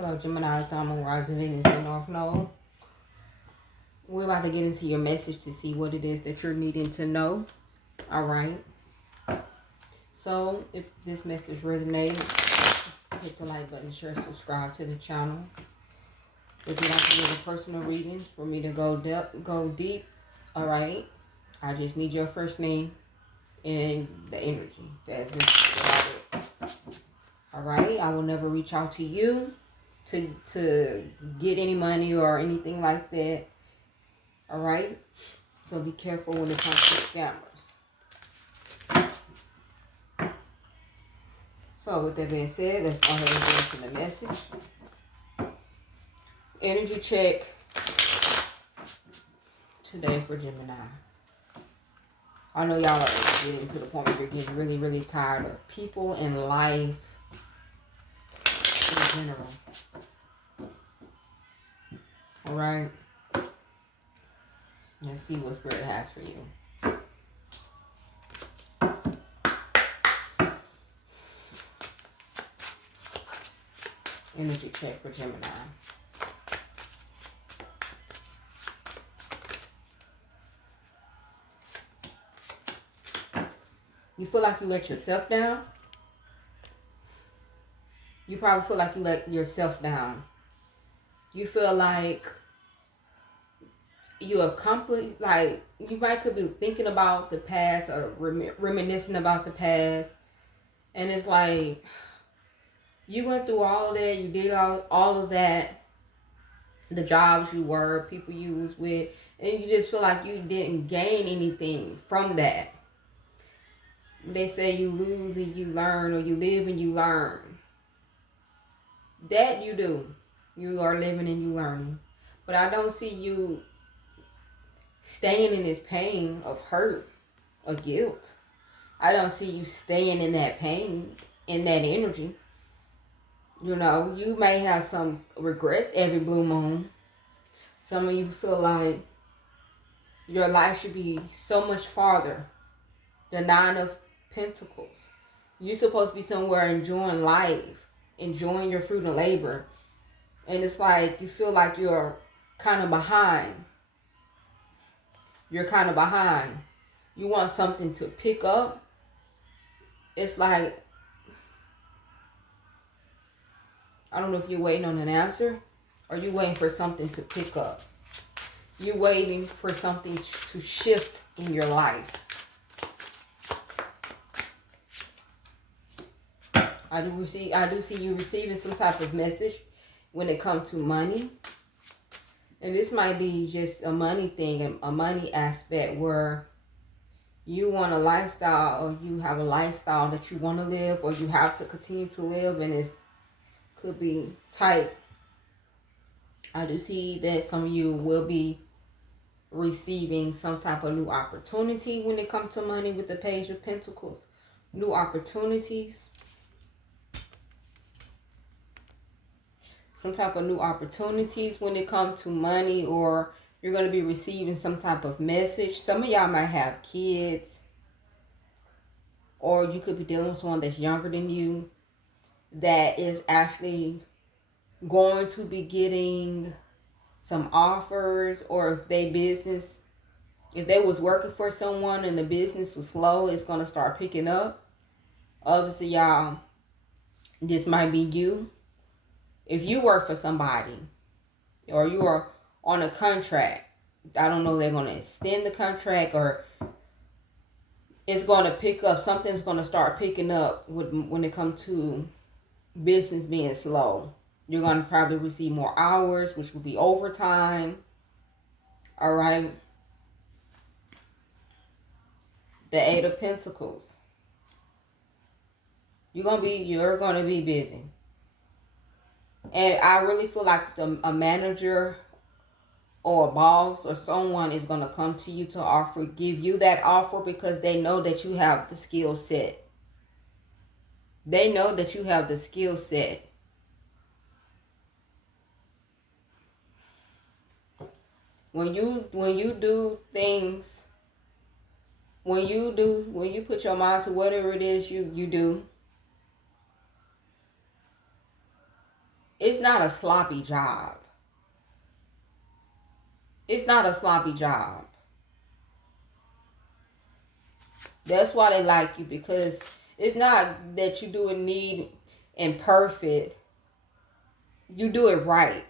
Hello, Gemini, Sun, Moon, Rising, Venus, and North Node. We're about to get into your message to see what it is that you're needing to know. All right. So, if this message resonated, hit the like button, share, subscribe to the channel. If you'd like to get a personal reading for me to go deep, all right. I just need your first name and the energy. That's just about it. All right. I will never reach out to you to get any money or anything like that. All right. So be careful when it comes to scammers. So with that being said, let's go ahead and get into the message. Energy check today for Gemini. I know y'all are getting to the point where you're getting really, really tired of people and life in general. All right. Let's see what Spirit has for you. Energy check for Gemini. You feel like you let yourself down? You probably feel like you let yourself down. You feel like you accomplished, like you might could be thinking about the past or reminiscing about the past. And it's like, you went through all of that, you did all of that, the jobs you were, people you was with, and you just feel like you didn't gain anything from that. They say you lose and you learn, or you live and you learn. That you do. You are living and you learning. But I don't see you staying in this pain of hurt or guilt. I don't see you staying in that pain, in that energy. You know, you may have some regrets every blue moon. Some of you feel like your life should be so much farther. The Nine of Pentacles. You're supposed to be somewhere enjoying life, enjoying your fruit of labor. And it's like you feel like you're kind of behind. You're kind of behind. You want something to pick up. It's like, I don't know if you're waiting on an answer or you're waiting for something to pick up. You're waiting for something to shift in your life. I do see you receiving some type of message when it comes to money. And this might be just a money thing, a money aspect where you want a lifestyle, or you have a lifestyle that you want to live, or you have to continue to live, and it could be tight. I do see that some of you will be receiving some type of new opportunity when it comes to money with the Page of Pentacles. New opportunities. Some type of new opportunities when it comes to money, or you're going to be receiving some type of message. Some of y'all might have kids, or you could be dealing with someone that's younger than you that is actually going to be getting some offers, or if they was working for someone and the business was slow, it's going to start picking up. Others of y'all, this might be you. If you work for somebody or you are on a contract, I don't know if they're going to extend the contract or it's going to pick up. Something's going to start picking up when it comes to business being slow. You're going to probably receive more hours, which will be overtime. All right. The Eight of Pentacles. You're going to be busy. And I really feel like a manager or a boss or someone is going to come to you to give you that offer because they know that you have the skill set. They know that you have the skill set. When you do things, when you put your mind to whatever it is you do, It's not a sloppy job. It's not a sloppy job. That's why they like you, because it's not that you do it neat and perfect. You do it right.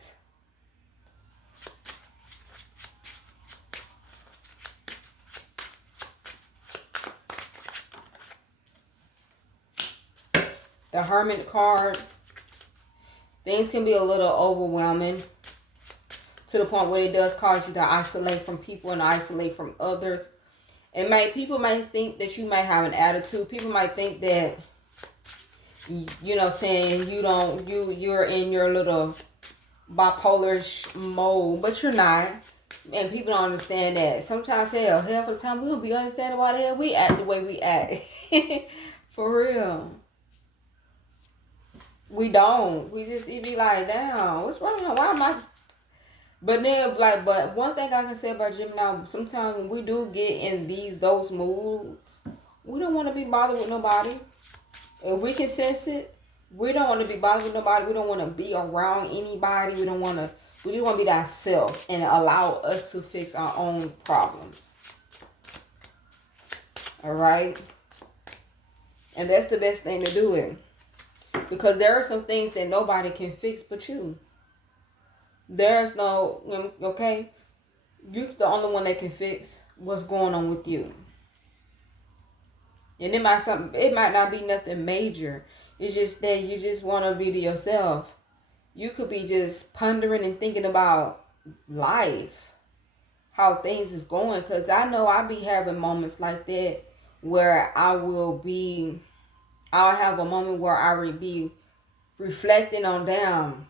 The Hermit card. Things can be a little overwhelming to the point where it does cause you to isolate from people and isolate from others. People might think that you might have an attitude. People might think that, you know, saying you're in your little bipolar mode, but you're not. And people don't understand that. Sometimes, half of the time, we don't be understanding why the hell we act the way we act. For real. We don't. It be like, damn, what's wrong? Why am I? But then, but one thing I can say about Gemini, sometimes when we do get in those moods, we don't want to be bothered with nobody. If we can sense it, we don't want to be bothered with nobody. We don't want to be around anybody. We just want to be ourselves and allow us to fix our own problems. All right? And that's the best thing to do it. Because there are some things that nobody can fix but you. There's no, okay? You're the only one that can fix what's going on with you. And it might not be nothing major. It's just that you just want to be to yourself. You could be just pondering and thinking about life, how things is going. Because I know I be having moments like that where I'll have a moment where I will be reflecting on damn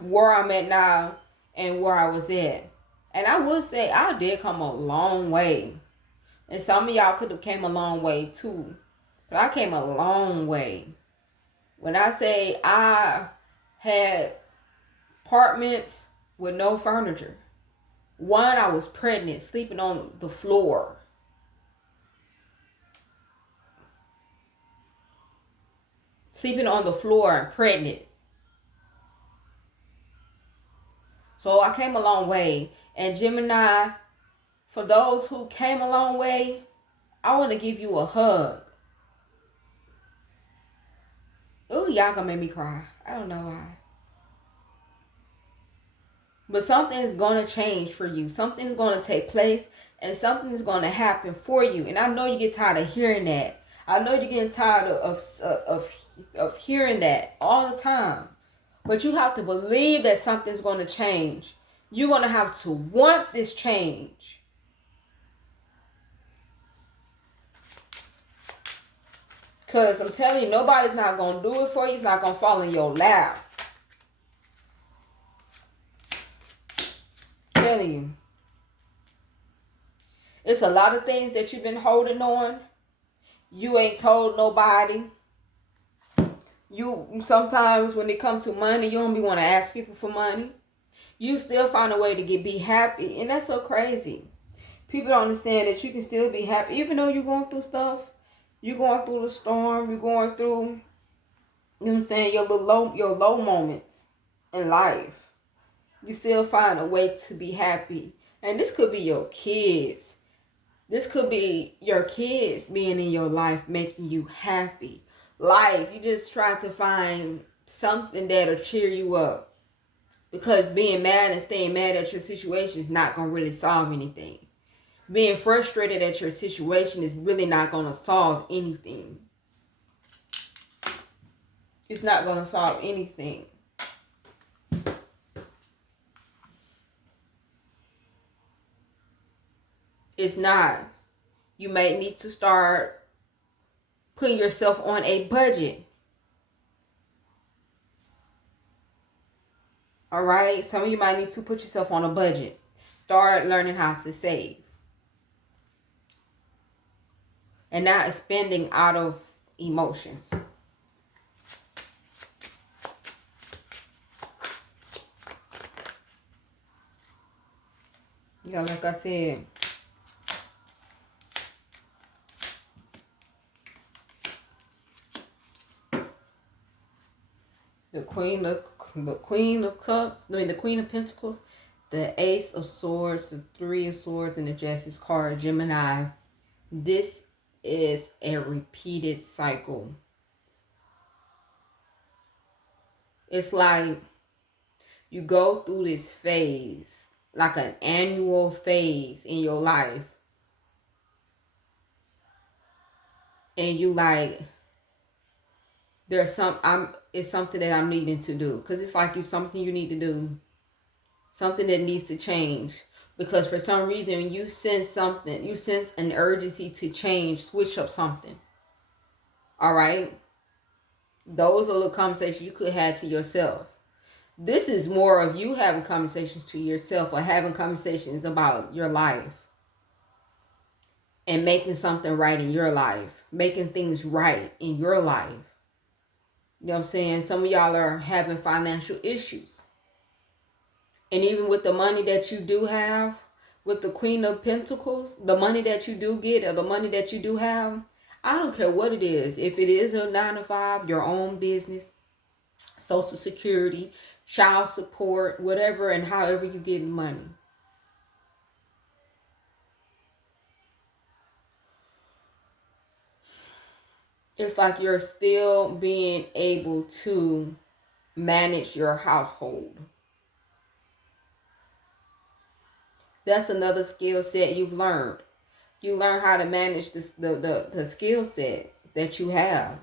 where I'm at now and where I was at. And I would say I did come a long way. And some of y'all could have came a long way too. But I came a long way. When I say I had apartments with no furniture. One, I was pregnant, sleeping on the floor. Sleeping on the floor and pregnant. So I came a long way. And Gemini, for those who came a long way, I want to give you a hug. Ooh, y'all gonna make me cry. I don't know why. But something's gonna change for you. Something's gonna take place, and something's gonna happen for you. And I know you get tired of hearing that. I know you're getting tired of hearing that all the time. But you have to believe that something's gonna change. You're gonna have to want this change. Because I'm telling you, nobody's not going to do it for you. It's not going to fall in your lap. I'm telling you. It's a lot of things that you've been holding on. You ain't told nobody. You sometimes when it comes to money, you don't be want to ask people for money. You still find a way to be happy. And that's so crazy. People don't understand that you can still be happy. Even though you're going through stuff. You're going through the storm. You're going through, you know what I'm saying, your low moments in life. You still find a way to be happy. And this could be your kids. This could be your kids being in your life, making you happy. Life, you just try to find something that'll cheer you up. Because being mad and staying mad at your situation is not going to really solve anything. Being frustrated at your situation is really not going to solve anything. It's not going to solve anything. It's not. You may need to start putting yourself on a budget. All right? Some of you might need to put yourself on a budget. Start learning how to save. And not spending out of emotions. Yeah, like I said. the Queen of Cups. I mean, the Queen of Pentacles, the Ace of Swords, the Three of Swords, and the Justice card. Gemini. This is a repeated cycle. It's like you go through this phase, like an annual phase in your life, and you like, it's something that I'm needing to do, because it's like something you need to do, something that needs to change, because for some reason you sense an urgency to change, switch up something. All right, those are the conversations you could have to yourself. This is more of you having conversations to yourself, or having conversations about your life and making something right in your life, making things right in your life. You know what I'm saying? Some of y'all are having financial issues. And even with the money that you do have, with the Queen of Pentacles, the money that you do get, or the money that you do have, I don't care what it is. If it is a 9-to-5, your own business, Social Security, child support, whatever and however you get money. It's like you're still being able to manage your household. That's another skill set you've learned. You learn how to manage the skill set that you have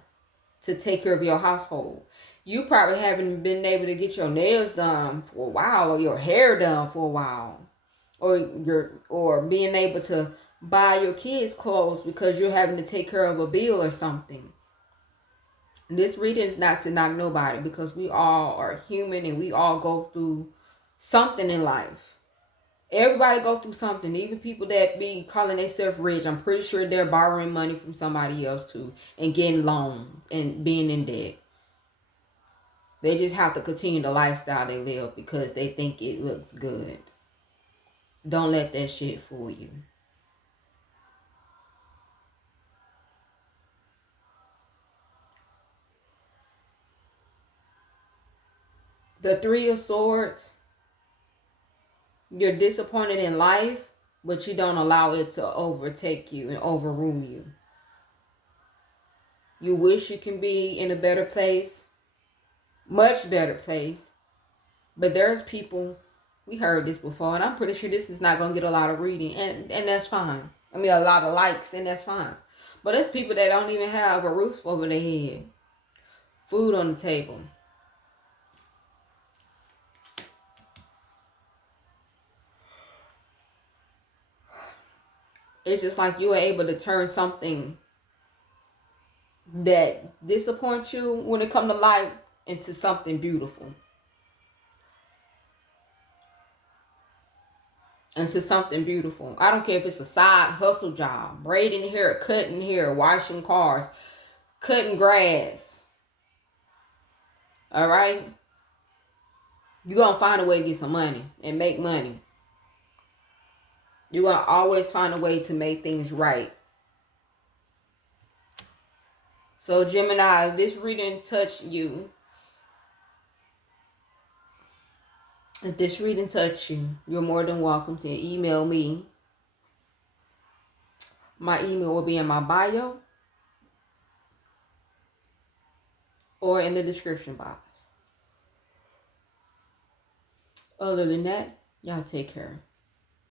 to take care of your household. You probably haven't been able to get your nails done for a while, or your hair done for a while, or being able to buy your kids clothes because you're having to take care of a bill or something. This reading is not to knock nobody, because we all are human and we all go through something in life. Everybody go through something. Even people that be calling themselves rich, I'm pretty sure they're borrowing money from somebody else too, and getting loans and being in debt. They just have to continue the lifestyle they live because they think it looks good. Don't let that shit fool you. The Three of Swords, you're disappointed in life, but you don't allow it to overtake you and overrule you. You wish you can be in a better place, much better place. But there's people, we heard this before, and I'm pretty sure this is not going to get a lot of reading, and that's fine. I mean, a lot of likes, and that's fine. But there's people that don't even have a roof over their head, food on the table. It's just like you are able to turn something that disappoints you when it comes to life into something beautiful. Into something beautiful. I don't care if it's a side hustle job, braiding hair, cutting hair, washing cars, cutting grass. All right? You're going to find a way to get some money and make money. You're going to always find a way to make things right. So Gemini, if this reading touched you, you're more than welcome to email me. My email will be in my bio or in the description box. Other than that, y'all take care.